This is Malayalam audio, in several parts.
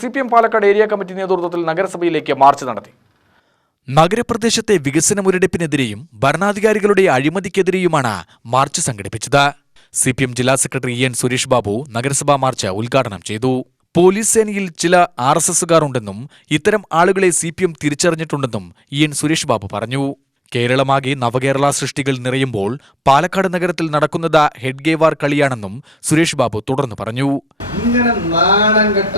C P M Palakkad area committee നേതൃത്വത്തിൽ നഗരസഭയിലേക്ക് മാർച്ച് നടത്തി. നഗരപ്രദേശത്തെ വികസന മുരടിപ്പിനെതിരെയും ഭരണാധികാരികളുടെ അഴിമതിക്കെതിരെയുമാണ് മാർച്ച് സംഘടിപ്പിച്ചത്. സി പി എം ജില്ലാ സെക്രട്ടറി എൻ സുരേഷ് ബാബു നഗരസഭാ മാർച്ച് ഉദ്ഘാടനം ചെയ്തു. പോലീസ് സേനയിൽ ചില ആർ എസ് എസുകാർ ഉണ്ടെന്നും ഇത്തരം ആളുകളെ സി പി എം തിരിച്ചറിഞ്ഞിട്ടുണ്ടെന്നും ഇ എൻ സുരേഷ് ബാബു പറഞ്ഞു. കേരളമാകെ നവകേരള സൃഷ്ടികൾ നിറയുമ്പോൾ പാലക്കാട് നഗരത്തിൽ നടക്കുന്നത് ഹെഡ്ഗേവാർ കളിയാണെന്നും സുരേഷ് ബാബു തുടർന്ന് പറഞ്ഞു. ഇങ്ങനെ നാണം കെട്ട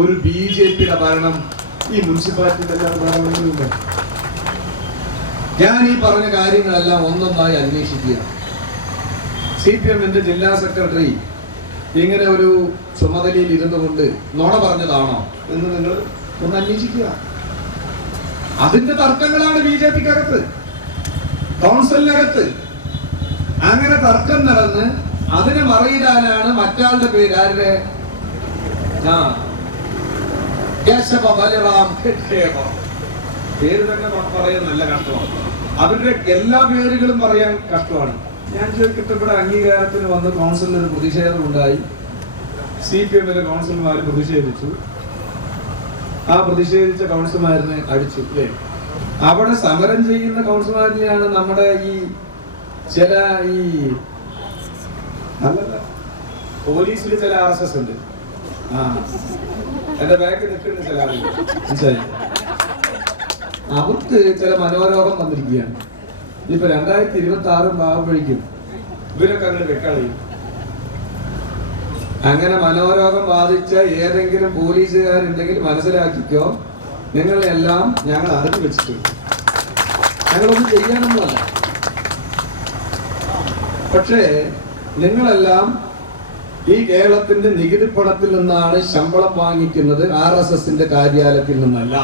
ഒരു ബി ജെ പിയുടെ ഭരണം ഈ ഞാൻ ഈ പറഞ്ഞ കാര്യങ്ങളെല്ലാം ഒന്നൊന്നായി അന്വേഷിക്കുക. സി പി എമ്മിന്റെ ജില്ലാ സെക്രട്ടറി ഇങ്ങനെ ഒരു ചുമതലയിൽ ഇരുന്നു കൊണ്ട് നുണ പറഞ്ഞതാണോ എന്ന് നിങ്ങൾ ഒന്ന് അന്വേഷിക്കുക. അതിന്റെ തർക്കങ്ങളാണ് ബി ജെ പിക്കകത്ത്. കൗൺസിലിനകത്ത്. അങ്ങനെ തർക്കം നടന്ന് അതിനെ മറിയിടാനാണ് മറ്റാളുടെ പേര്. ആരുടെ? ആ. കേശവ ബലറാം. പേര് തന്നെ പറയാൻ നല്ല കഷ്ടമാണ്. അവരുടെ എല്ലാ പേരുകളും പറയാൻ കഷ്ടമാണ്. ഞാൻ ചോദിക്കട്ടെ ഇവിടെ അംഗീകാരത്തിന് വന്ന് കൗൺസിലിന് ഒരു പ്രതിഷേധം ഉണ്ടായി. സി പി എമ്മിലെ കൗൺസിലർമാർ പ്രതിഷേധിച്ചു. ആ പ്രതിഷേധിച്ച കൗൺസിലർമാരിനെ അടിച്ചു അല്ലേ? അവിടെ സമരം ചെയ്യുന്ന കൗൺസിലർമാരിനെയാണ് നമ്മുടെ ഈ ചില ഈ അല്ലല്ല പോലീസിൽ ചില ആർ എസ് എസ് ഉണ്ട്. ആ എന്റെ ബാക്കിൽ നിൽക്കുന്ന ചില ആളുകൾ. അവർക്ക് ചില മനോരോഗം വന്നിരിക്കുകയാണ്. ഇപ്പൊ രണ്ടായിരത്തി ഇരുപത്തി ആറും ആകുമ്പോഴേക്കും ഇവരൊക്കെ അങ്ങനെ വെക്കളയും അങ്ങനെ മനോരോഗം ബാധിച്ച ഏതെങ്കിലും പോലീസുകാരുണ്ടെങ്കിൽ മനസ്സിലാക്കിക്കോ. നിങ്ങളെല്ലാം ഞങ്ങൾ അറിഞ്ഞു വെച്ചിട്ടുണ്ട്. ഞങ്ങളൊന്നും ചെയ്യാനൊന്നുമല്ല പക്ഷേ നിങ്ങളെല്ലാം ഈ കേരളത്തിന്റെ നികുതി പണത്തിൽ നിന്നാണ് ശമ്പളം വാങ്ങിക്കുന്നത് ആർ എസ് എസിന്റെ കാര്യാലയത്തിൽ നിന്നല്ല.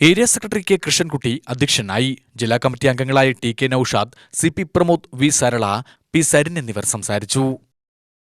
ഏരിയ സെക്രട്ടറി കെ കൃഷ്ണൻകുട്ടി അധ്യക്ഷനായി ജില്ലാ കമ്മിറ്റി അംഗങ്ങളായ T K Naushad C P Pramod V Sarala P Sarin എന്നിവർ സംസാരിച്ചു.